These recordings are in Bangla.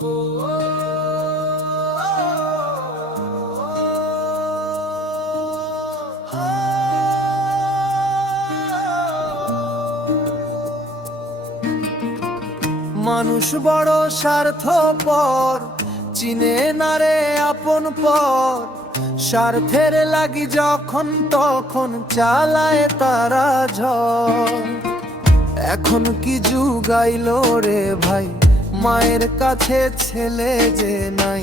মানুষ বড় স্বার্থপর, চিনে না রে আপন পর। স্বার্থের লাগি যখন তখন চালায় তারা ঝড়। এখন কি যুগাইলো রে ভাই, মায়ের কাছে ছেলে যে নাই।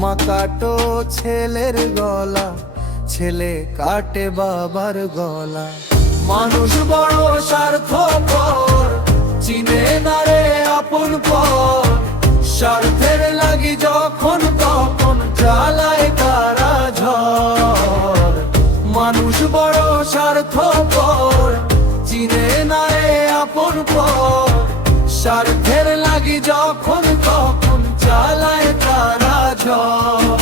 মা কাটো ছেলের গলা, ছেলে কাটে বাবার গলা। মানুষ বড় স্বার্থপর, চিনে না রে আপন পর। স্বার্থের লাগি যখন তখন চালায় তারা ঝড়। মানুষ বড় স্বার্থপর, চিনে না রে আপন পর। স্বার্থের লাগি যখন তখন চালায় তারা ঝড়।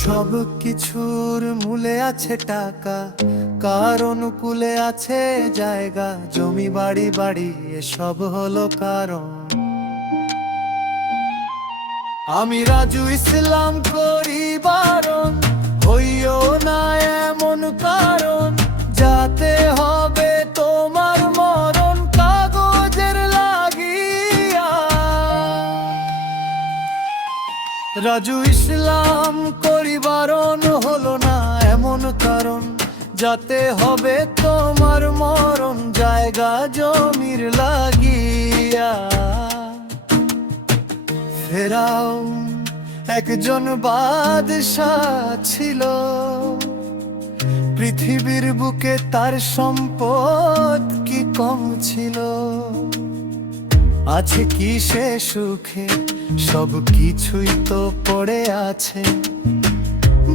সব কিছুর মূলে আছে টাকা, কার অনুকূলে আছে জায়গা। জমি বাড়ি বাড়ি এসব হলো কারণ। আমি রাজু ইসলাম করি বারণ, হইও না এমন কারণ। যাতে হবে তোমার মরণ কাগজের লাগিয়া। রাজু ইসলাম করি বারণ, হলো না এমন কারণ। যাতে হবে তোমার মরণ জায়গা জমির লাগিয়া। ফেরাউন একজন বাদশাহ ছিল, পৃথিবীর বুকে তার সম্পদ কি কম ছিল। আছে কি সে সুখে, সব কিছুই তো পড়ে আছে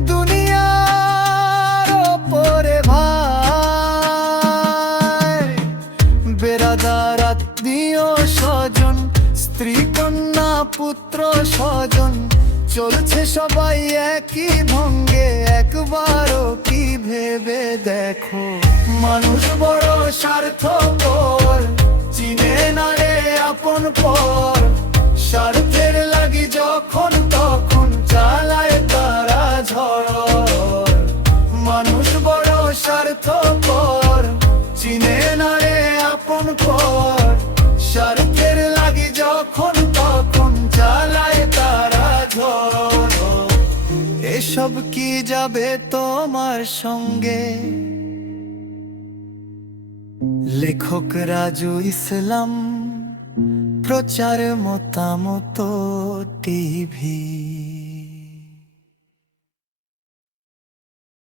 দুনিয়ার ওপরে ভাই। বেরাদার আত্মীয় স্বজন, স্ত্রী কন্যা পুত্র স্বজন, চলছে সবাই একই ভঙ্গে। একবারও কি ভেবে দেখো, মানুষ বড় স্বার্থপর, চিনে না রে আপন পর। স্বার্থের লাগি যখন তখন চালায় তারা ঝড়। মানুষ বড় স্বার্থপর, চিনে না রে আপন পর। স্বার্থের লাগি যখন তখন চালায় তারা ঝড়। এসব কি যাবে তোমার সঙ্গে? লেখক রাজু ইসলাম, প্রচার মতামত টিভি।